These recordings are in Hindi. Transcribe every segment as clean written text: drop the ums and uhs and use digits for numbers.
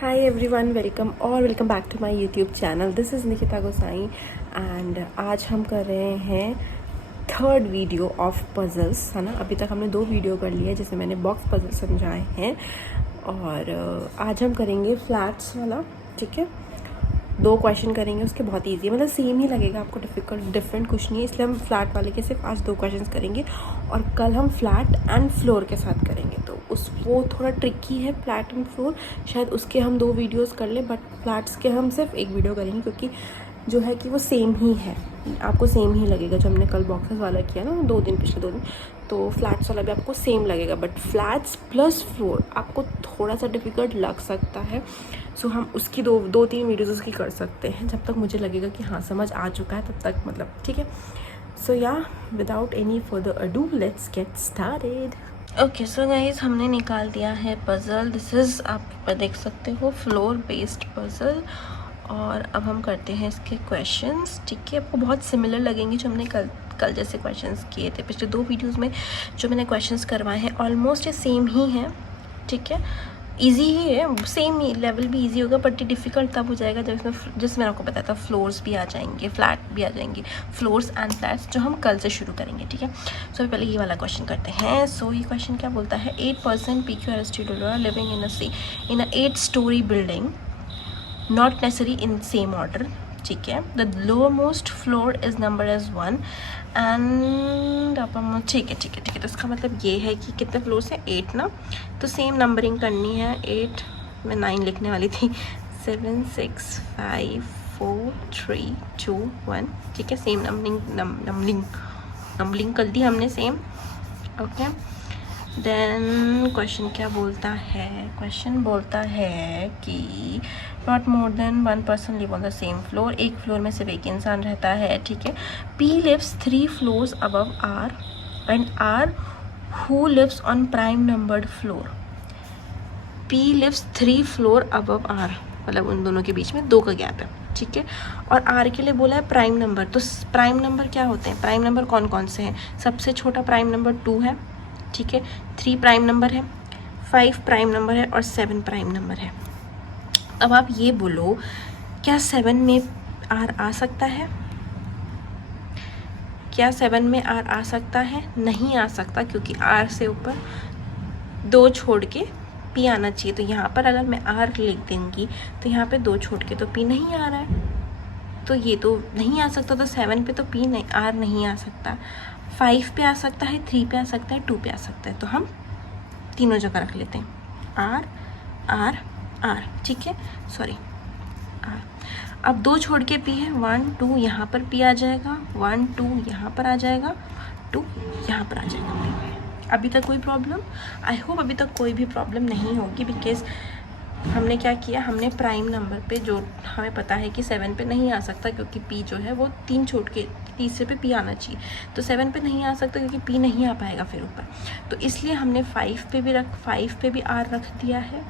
Hi everyone, welcome back to my YouTube channel. This is Nikita Gosai and आज हम कर रहे हैं थर्ड वीडियो ऑफ पजल्स, है ना। अभी तक हमने 2 वीडियो कर लिए जिसमें मैंने बॉक्स पजल समझाए हैं और आज हम करेंगे फ्लैट्स वाला। ठीक है, 2 क्वेश्चन करेंगे उसके, बहुत इजी, मतलब सेम ही लगेगा आपको, डिफरेंट कुछ नहीं है, इसलिए हम फ्लैट वाले के सिर्फ आज 2 क्वेश्चन करेंगे और कल हम फ्लैट एंड फ्लोर के साथ करेंगे। तो वो थोड़ा ट्रिकी है, फ्लैट एंड फ्लोर, शायद उसके हम 2 वीडियोस कर लें, बट फ्लैट्स के हम सिर्फ 1 वीडियो करेंगे क्योंकि जो है कि वो सेम ही है, आपको सेम ही लगेगा। जो हमने कल बॉक्सेस वाला किया ना पिछले 2 दिन, तो फ्लैट्स वाला भी आपको सेम लगेगा, बट फ्लैट्स प्लस फ्लोर आपको थोड़ा सा डिफ़िकल्ट लग सकता है। सो हम उसकी 2-3 वीडियोज़ उसकी कर सकते हैं, जब तक मुझे लगेगा कि हाँ समझ आ चुका है तब तक, मतलब ठीक है। सो या without any further ado let's get started. Okay so guys, हमने निकाल दिया है पज़ल। दिस इज़, आप देख सकते हो, फ्लोर बेस्ड पज़ल। और अब हम करते हैं इसके क्वेश्चंस। ठीक है, आपको बहुत सिमिलर लगेंगे जो हमने कल जैसे क्वेश्चंस किए थे पिछले 2 वीडियोस में। जो मैंने क्वेश्चंस करवाए हैं ऑलमोस्ट ये सेम ही हैं। ठीक है, इजी ही है, सेम ही लेवल भी इजी होगा, बट ये डिफ़िकल्ट तब हो जाएगा जब इसमें, जिसमें आपको पता था, फ्लोर्स भी आ जाएंगे, फ्लैट भी आ जाएंगे, फ्लोर्स एंड फ्लैट्स, जो हम कल से शुरू करेंगे। ठीक है, सो पहले ये वाला क्वेश्चन करते हैं। सो ये क्वेश्चन क्या बोलता है, 8% PQRST living in a 8-story building, not necessary in same order. ठीक है, the lower most floor is number as 1 and अपन, ठीक है, तो इसका मतलब ये है कि कितने फ्लोर्स हैं, 8 ना, तो सेम नंबरिंग करनी है। 8 मैं 9 लिखने वाली थी। 7 6 5 4 3 2 1। ठीक है, सेम नंबरिंग कर दी हमने, सेम। ओके, देन क्वेश्चन क्या बोलता है, क्वेश्चन बोलता है कि not more than 1 person live on the same floor, एक फ्लोर में सिर्फ एक इंसान रहता है। ठीक है, P lives 3 floors above R and R who lives on prime numbered floor. P lives 3 floor above R, मतलब उन दोनों के बीच में 2 का गैप है। ठीक है, और R के लिए बोला है प्राइम नंबर। तो प्राइम नंबर क्या होते हैं, प्राइम नंबर कौन कौन से हैं? सबसे छोटा प्राइम नंबर 2 है। ठीक है, 3 प्राइम नंबर है, 5 प्राइम नंबर है और 7 प्राइम नंबर है। अब आप ये बोलो, क्या 7 में R आ सकता है? क्या 7 में R आ सकता है? नहीं आ सकता, क्योंकि R से ऊपर 2 छोड़ के P आना चाहिए। तो यहाँ पर अगर मैं R लिख दूँगी तो यहाँ पे 2 छोड़ के तो P नहीं आ रहा है, तो ये तो नहीं आ सकता। तो 7 पे तो P नहीं, R नहीं आ सकता। 5 पे आ सकता है, 3 पे आ सकता है, 2 पे आ सकता है, तो हम तीनों जगह रख लेते हैं, R R R। ठीक है, सॉरी R। अब 2 छोड़ के P है, 1 2, यहाँ पर P आ जाएगा, 1 2 यहाँ पर आ जाएगा, 2 यहाँ पर आ जाएगा। अभी तक कोई प्रॉब्लम? आई होप अभी तक कोई भी प्रॉब्लम नहीं होगी, बिकॉज हमने क्या किया, हमने प्राइम नंबर पे, जो हमें पता है कि 7 पे नहीं आ सकता क्योंकि P जो है वो 3 छोड़ के तीसरे पे P आना चाहिए, तो 7 पे नहीं आ सकता क्योंकि P नहीं आ पाएगा फिर ऊपर। तो इसलिए हमने 5 पे भी R रख दिया है,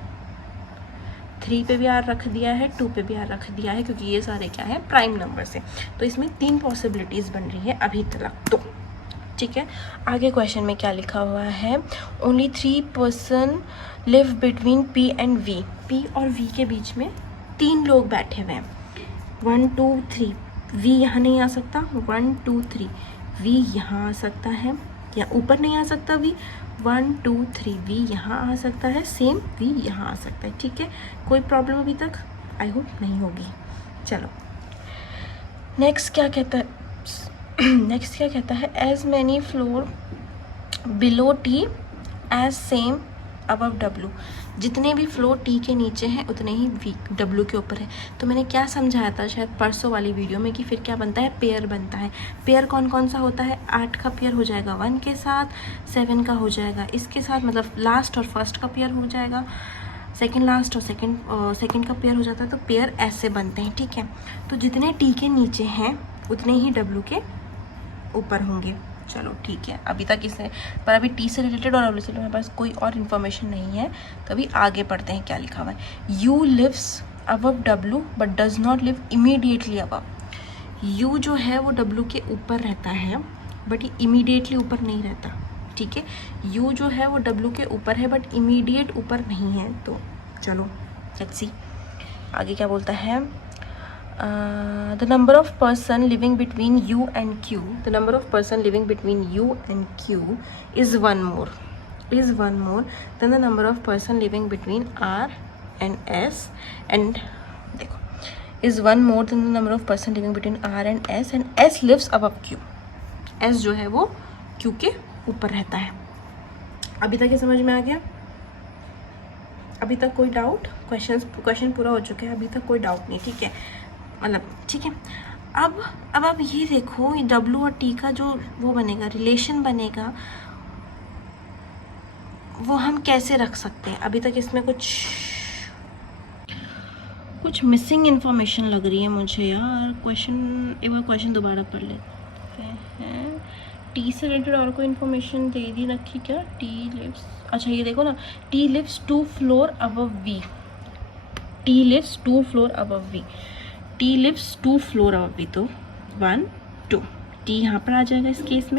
3 पे भी R रख दिया है, 2 पे भी R रख दिया है, क्योंकि ये सारे क्या है, प्राइम नंबर से। तो इसमें 3 पॉसिबिलिटीज़ बन रही है अभी तक तो। ठीक है, आगे क्वेश्चन में क्या लिखा हुआ है, only 3 person live between P and V। P और V के बीच में 3 लोग बैठे हुए हैं, 1 2 3। V यहाँ नहीं आ सकता, 1 2 3। V यहाँ आ सकता है, या ऊपर नहीं आ सकता V, 1 2 3। V यहाँ आ सकता है, सेम V यहाँ आ सकता है। ठीक है, कोई प्रॉब्लम अभी तक आई होप नहीं होगी। चलो नेक्स्ट क्या कहता है, नेक्स्ट क्या कहता है, as many floor below T as same above W। जितने भी फ्लोर T के नीचे हैं उतने ही W के ऊपर है। तो मैंने क्या समझाया था शायद परसों वाली वीडियो में, कि फिर क्या बनता है, पेयर बनता है। पेयर कौन कौन सा होता है, 8 का पेयर हो जाएगा 1 के साथ, 7 का हो जाएगा इसके साथ, मतलब लास्ट और फर्स्ट का पेयर हो जाएगा, सेकंड लास्ट और सेकंड का पेयर हो जाता है। तो पेयर ऐसे बनते हैं। ठीक है, तो जितने T के नीचे हैं उतने ही W के ऊपर होंगे। चलो ठीक है, अभी तक इसे, पर अभी T से रिलेटेड और W से मेरे पास कोई और इन्फॉर्मेशन नहीं है, तो अभी आगे पढ़ते हैं क्या लिखा हुआ है। U lives above W but does not live immediately above. U जो है वो W के ऊपर रहता है, बट ये इमीडिएटली ऊपर नहीं रहता। ठीक है, U जो है वो W के ऊपर है बट इमीडिएट ऊपर नहीं है। तो चलो लेट्स सी आगे क्या बोलता है। The number of person living between U and Q, the number of person living between U and Q is one more than the number of person living between R and S, and देखो is one more than the number of person living between R and S lives above Q. S जो है वो क्यू के ऊपर रहता है। अभी तक ये समझ में आ गया? अभी तक कोई डाउट? क्वेश्चन पूरा हो चुका है, अभी तक कोई डाउट नहीं, ठीक है, मतलब ठीक है। अब आप ये देखो, W और T का जो वो बनेगा, रिलेशन बनेगा, वो हम कैसे रख सकते हैं? अभी तक इसमें कुछ मिसिंग इन्फॉर्मेशन लग रही है मुझे यार। एक बार क्वेश्चन दोबारा पढ़ लेते हैं। टी से रिलेटेड और कोई इन्फॉर्मेशन दे दी रखी क्या? टी लिव्स, अच्छा ये देखो ना, T lives 2 floor above V, T lives 2 floor above V, T lives 2 floor above V, तो 1 2 टी यहाँ पर आ जाएगा इस केस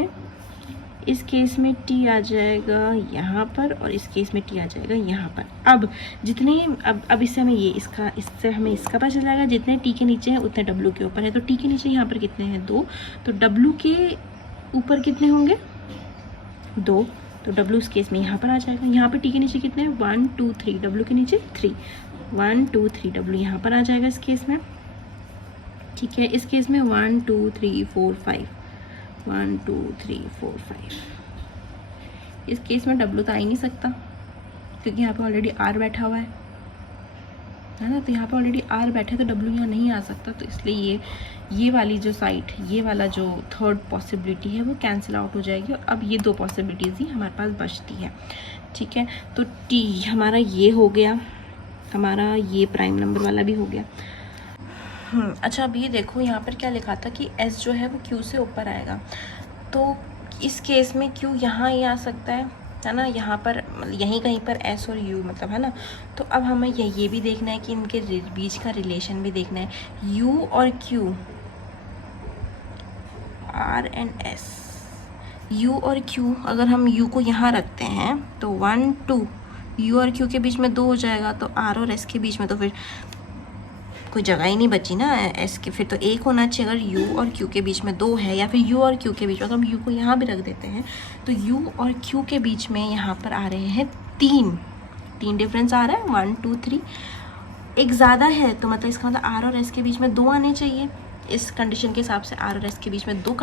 में टी आ जाएगा यहाँ पर, और इस केस में टी आ जाएगा यहाँ पर। अब जितने अब इससे हमें इससे हमें इसका पता चल जाएगा, जितने टी के नीचे हैं उतने डब्ल्यू के ऊपर है। तो टी के नीचे यहाँ पर कितने हैं? 2, तो डब्ल्यू के ऊपर कितने होंगे? 2, तो डब्ल्यू इस केस में यहाँ पर आ जाएगा। यहाँ पर टी के नीचे कितने हैं? 1 2 3, डब्ल्यू के नीचे 3, 1 2 3, डब्ल्यू यहाँ पर आ जाएगा इस केस में, ठीक है। इस केस में 1 2 3 4 5, 1 2 3 4 5। इस केस में डब्ल्यू तो आ ही नहीं सकता क्योंकि यहाँ पे ऑलरेडी आर बैठा हुआ है ना, तो यहाँ पे ऑलरेडी आर बैठे तो डब्ल्यू यहाँ नहीं आ सकता। तो इसलिए ये वाली जो साइड, ये वाला जो थर्ड पॉसिबिलिटी है वो कैंसिल आउट हो जाएगी, और अब ये 2 पॉसिबिलिटीज़ ही हमारे पास बचती है, ठीक है। तो टी हमारा ये हो गया, हमारा ये प्राइम नंबर वाला भी हो गया। अच्छा अब ये देखो, यहाँ पर क्या लिखा था कि एस जो है वो क्यू से ऊपर आएगा, तो इस केस में क्यू यहाँ ही आ सकता है ना, यहाँ पर यहीं कहीं पर एस और यू मतलब, है ना। तो अब हमें ये भी देखना है कि इनके बीच का रिलेशन भी देखना है। यू और Q, R and S, U और क्यू, अगर हम यू को यहाँ रखते हैं तो 1 2, यू और क्यू के बीच में 2 हो जाएगा, तो आर और एस के बीच में तो फिर कोई जगह ही नहीं बची ना एस के, फिर तो 1 होना चाहिए। अगर यू और क्यू के बीच में 2 है, या फिर यू और क्यू के बीच में, अगर हम यू को यहाँ भी रख देते हैं तो यू और क्यू के बीच में यहाँ पर आ रहे हैं 3 डिफरेंस आ रहा है, 1 2 3, एक ज़्यादा है, तो मतलब इसका मतलब आर और एस के बीच में 2 आने चाहिए। इस कंडीशन के हिसाब से आर और एस के बीच में 2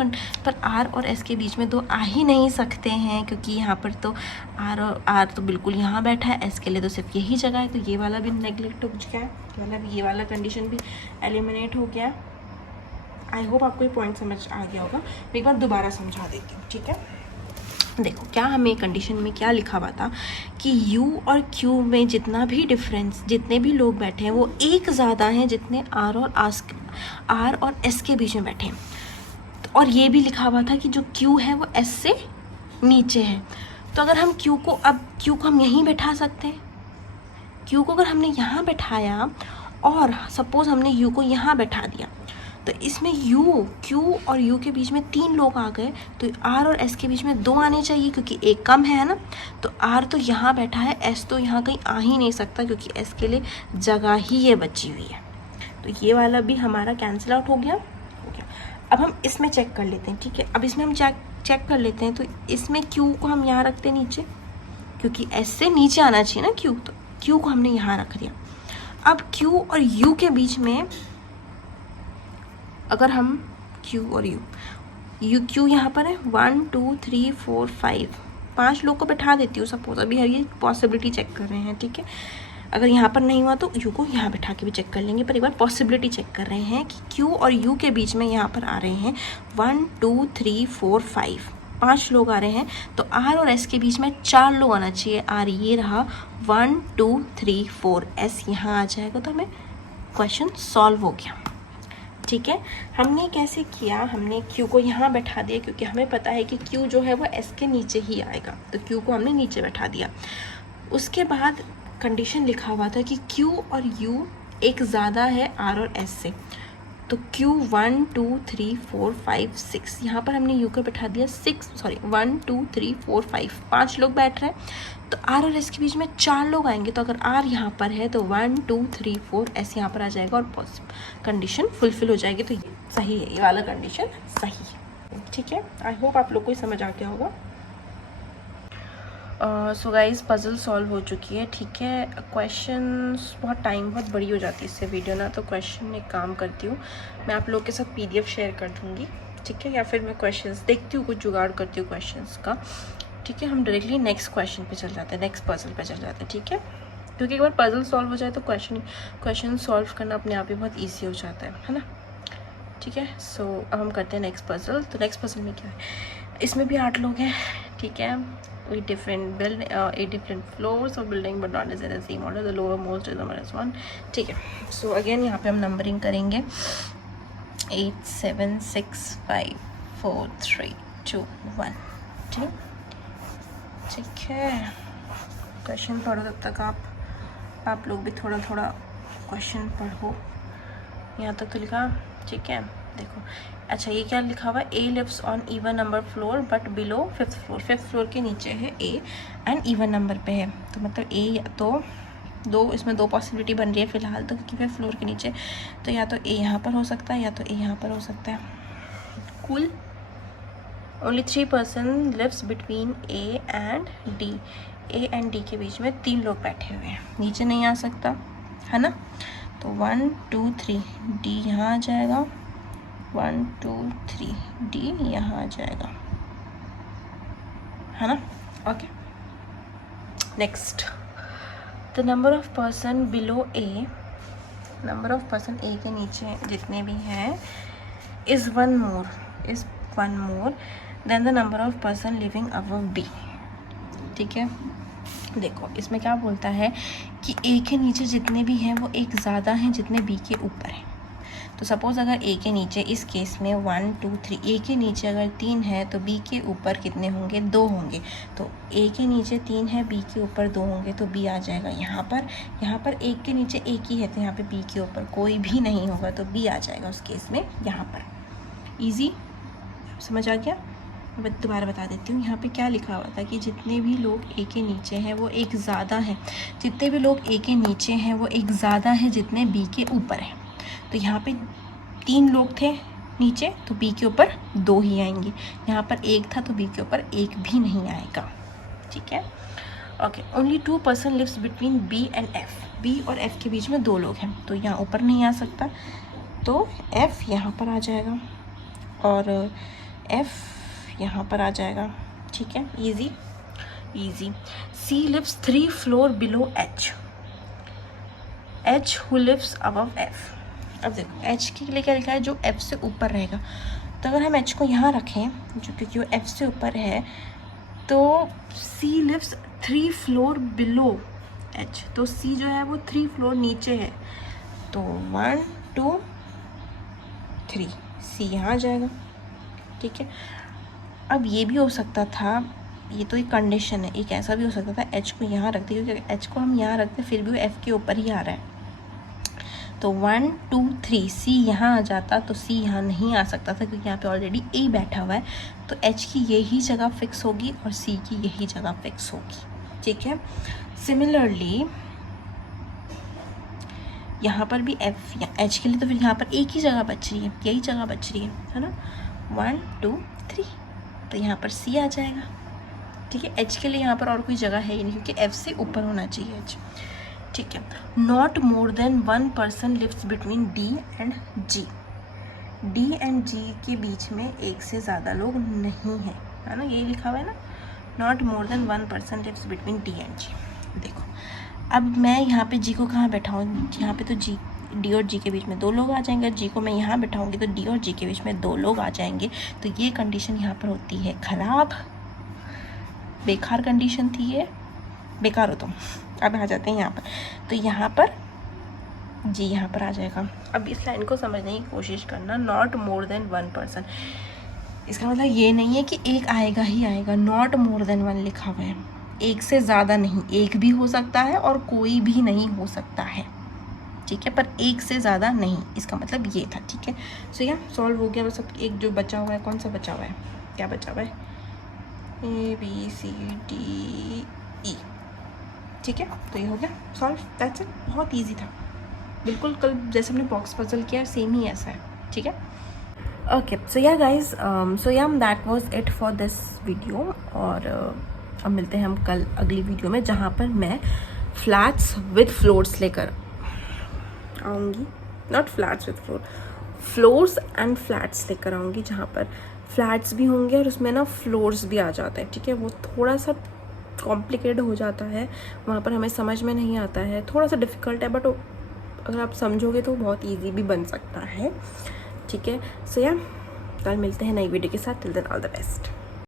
पर आर और एस के बीच में 2 आ ही नहीं सकते हैं, क्योंकि यहाँ पर तो आर तो बिल्कुल यहाँ बैठा है, एस के लिए तो सिर्फ यही जगह है, तो ये वाला भी नेगलेक्ट हो गया है, मतलब ये वाला कंडीशन भी एलिमिनेट हो गया। आई होप आपको ये पॉइंट समझ आ गया होगा, मैं एक बार दोबारा समझा देती हूँ, ठीक है। देखो क्या हमें कंडीशन में क्या लिखा हुआ था कि U और Q में जितना भी डिफरेंस, जितने भी लोग बैठे हैं वो एक ज़्यादा हैं जितने R और S के बीच में बैठे हैं। और ये भी लिखा हुआ था कि जो Q है वो S से नीचे है। तो अगर हम Q को हम यहीं बैठा सकते हैं। Q को अगर हमने यहाँ बैठाया और सपोज़ हमने U को यहाँ बैठा दिया, तो इसमें Q और U के बीच में 3 लोग आ गए, तो R और S के बीच में 2 आने चाहिए, क्योंकि एक कम है ना। तो R तो यहाँ बैठा है, S तो यहाँ कहीं आ ही नहीं सकता, क्योंकि S के लिए जगह ही ये बची हुई है। तो ये वाला भी हमारा कैंसिल आउट हो गया। अब हम इसमें चेक कर लेते हैं, ठीक है। अब इसमें हम चेक कर लेते हैं, तो इसमें Q को हम यहाँ रखते हैं नीचे, क्योंकि S से नीचे आना चाहिए ना Q, तो Q को हमने यहाँ रख दिया। अब Q और U के बीच में अगर हम Q और Q यहाँ पर है 1 2 3 4 5 लोग को बैठा देती हूँ सपोज। अभी ये पॉसिबिलिटी चेक कर रहे हैं, ठीक है। अगर यहाँ पर नहीं हुआ तो U को यहाँ बैठा के भी चेक कर लेंगे, पर एक बार पॉसिबिलिटी चेक कर रहे हैं कि Q और U के बीच में यहाँ पर आ रहे हैं 1 2 3 4 5 लोग आ रहे हैं। तो R और S के बीच में 4 लोग आना चाहिए। R ये रहा, 1 2 3 4, S यहाँ आ जाएगा, तो हमें क्वेश्चन सॉल्व हो गया, ठीक है। हमने कैसे किया, हमने Q को यहाँ बैठा दिया, क्योंकि हमें पता है कि Q जो है वो S के नीचे ही आएगा, तो Q को हमने नीचे बैठा दिया। उसके बाद कंडीशन लिखा हुआ था कि Q और U एक ज़्यादा है R और S से, तो Q 1 2 3 4 5 6, यहाँ पर हमने U को बैठा दिया 1 2 3 4 5, 5 लोग बैठ रहे हैं। तो R और S के बीच में 4 लोग आएंगे, तो अगर R यहाँ पर है तो 1 2 3 4 ऐसे यहाँ पर आ जाएगा और कंडीशन फुलफिल हो जाएगी। तो ये सही है, ये वाला कंडीशन सही है। ठीक है, आई होप आप लोग को समझ आ गया होगा। सो गाइज पज़ल सॉल्व हो चुकी है। ठीक है, क्वेश्चंस बहुत बड़ी हो जाती है इससे वीडियो ना, तो क्वेश्चन एक काम करती हूँ, मैं आप लोग के साथ PDF शेयर कर दूँगी। ठीक है, या फिर मैं क्वेश्चंस देखती हूँ, कुछ जुगाड़ करती हूँ क्वेश्चंस का। ठीक है, हम डायरेक्टली नेक्स्ट क्वेश्चन पे चल जाते हैं, नेक्स्ट पज़ल पे चल जाते हैं। ठीक है, क्योंकि एक बार पज़ल सॉल्व हो जाए तो क्वेश्चन सॉल्व करना अपने आप ही बहुत ईजी हो जाता है ना। ठीक है, सो अब हम करते हैं नेक्स्ट पज़ल। तो नेक्स्ट पज़ल में क्या है, इसमें भी 8 लोग हैं। ठीक है, 8 different floors of building but not necessarily the same order, the lower most is the minus 1। ठीक है, सो अगेन यहाँ पे हम नंबरिंग करेंगे 8 7 6 5 4 3 2 1। ठीक है, क्वेश्चन पढ़ो तब तक आप लोग भी थोड़ा क्वेश्चन पढ़ो। यहाँ तक तो लिखा। ठीक है, देखो अच्छा ये क्या लिखा हुआ है, A lives on even number floor but below 5th floor। 5th floor के नीचे है A एंड even नंबर पे है, तो मतलब A या तो इसमें 2 पॉसिबिलिटी बन रही है फ़िलहाल तो, क्योंकि 5th फ्लोर के नीचे, तो या तो A यहाँ पर हो सकता है या तो A यहाँ पर हो सकता है। Cool. Only 3 person lives between A and D। A and D के बीच में 3 लोग बैठे हुए हैं, नीचे नहीं आ सकता है ना। तो 1 2 3 D यहाँ आ जाएगा, 1 2 3 D यहाँ आ जाएगा, है ना। Okay, next, the number of person below A, number of person A के नीचे जितने भी हैं is one more than the number of person living above B। ठीक है, देखो इसमें क्या बोलता है कि A के नीचे जितने भी हैं वो एक ज़्यादा हैं जितने B के ऊपर हैं। तो सपोज़ अगर A के नीचे इस केस में 1 2 3, A के नीचे अगर 3 है तो B के ऊपर कितने होंगे, 2 होंगे। तो A के नीचे 3 है, B के ऊपर 2 होंगे, तो B आ जाएगा यहाँ पर 1 के नीचे 1 ही है, तो यहाँ पे B के ऊपर कोई भी नहीं होगा, तो B आ जाएगा उस केस में यहाँ पर। ईजी समझ आ गया। मैं दोबारा बता देती हूँ, यहाँ पे क्या लिखा हुआ था कि जितने भी लोग A के नीचे हैं वो एक ज़्यादा है, जितने भी लोग A के नीचे हैं वो एक ज़्यादा है जितने B के ऊपर हैं। तो यहाँ पे 3 लोग थे नीचे, तो B के ऊपर 2 ही आएंगे। यहाँ पर 1 था तो B के ऊपर 1 भी नहीं आएगा। ठीक है, okay. Only 2 person lives between B and F। B और F के बीच में 2 लोग हैं, तो यहाँ ऊपर नहीं आ सकता, तो F यहाँ पर आ जाएगा और F यहाँ पर आ जाएगा। ठीक है, easy. C lives 3 floor below H who lives above F। अब देखो H के लिए क्या लिखा है, जो F से ऊपर रहेगा। तो अगर हम H को यहाँ रखें, जो क्योंकि वो F से ऊपर है, तो C lives 3 floor below H, तो C जो है वो 3 फ्लोर नीचे है, तो 1 2 3 C यहाँ आ जाएगा। ठीक है, अब ये भी हो सकता था, ये तो एक कंडीशन है, एक ऐसा भी हो सकता था H को यहाँ रखते, क्योंकि H को हम यहाँ रखते फिर भी वो F के ऊपर ही आ रहा है। तो 1 2 3 C यहाँ आ जाता, तो C यहाँ नहीं आ सकता था क्योंकि यहाँ पे ऑलरेडी A बैठा हुआ है, तो H की यही जगह फिक्स होगी और C की यही जगह फिक्स होगी। ठीक है, सिमिलरली यहाँ पर भी F या H के लिए तो फिर यहाँ पर एक ही जगह बच रही है, यही जगह बच रही है ना, 1 2 3, तो यहाँ पर C आ जाएगा। ठीक है, H के लिए यहाँ पर और कोई जगह है ही नहीं क्योंकि F से ऊपर होना चाहिए H। ठीक है, not more than 1 person lives between D and G। D and G के बीच में एक से ज़्यादा लोग नहीं हैं, है ना, यही लिखा हुआ है ना, not more than 1 person lives between D and G। देखो अब मैं यहाँ पे G को कहाँ बैठाऊँ, यहाँ पे तो D और G के बीच में 2 लोग आ जाएंगे, G को मैं यहाँ बैठाऊँगी तो D और G के बीच में 2 लोग आ जाएंगे, तो ये कंडीशन यहाँ पर होती है ख़राब, बेकार कंडीशन थी ये, बेकार हो तुम। अब आ जाते हैं यहाँ पर, तो यहाँ पर G यहाँ पर आ जाएगा। अब इस लाइन को समझने की कोशिश करना, नॉट मोर देन 1 person, इसका मतलब ये नहीं है कि एक आएगा ही आएगा, नॉट मोर देन 1 लिखा हुआ है, एक से ज़्यादा नहीं, एक भी हो सकता है और कोई भी नहीं हो सकता है। ठीक है, पर एक से ज़्यादा नहीं, इसका मतलब ये था। ठीक है, सो या सॉल्व हो गया। बस अब एक जो बचा हुआ है, कौन सा बचा हुआ है, क्या बचा हुआ है, ABCDE। ठीक है, तो ये हो गया सॉल्व, दैट्स इट, बहुत ईजी था, बिल्कुल कल जैसे हमने बॉक्स पजल किया सेम ही ऐसा है। ठीक है, ओके, सो या गाइज, सो या that was it for this video. और अब मिलते हैं हम कल अगली वीडियो में, जहाँ पर मैं फ्लैट्स विद फ्लोर्स लेकर आऊँगी, not flats with floor, floors and flats लेकर आऊँगी, जहाँ पर फ्लैट्स भी होंगे और उसमें ना फ्लोर्स भी आ जाते हैं। ठीक है, वो थोड़ा सा कॉम्प्लिकेटेड हो जाता है, वहाँ पर हमें समझ में नहीं आता है, थोड़ा सा डिफ़िकल्ट है, बट अगर आप समझोगे तो बहुत ईजी भी बन सकता है। ठीक है, सो या कल मिलते हैं नई वीडियो के साथ। Till then all the best.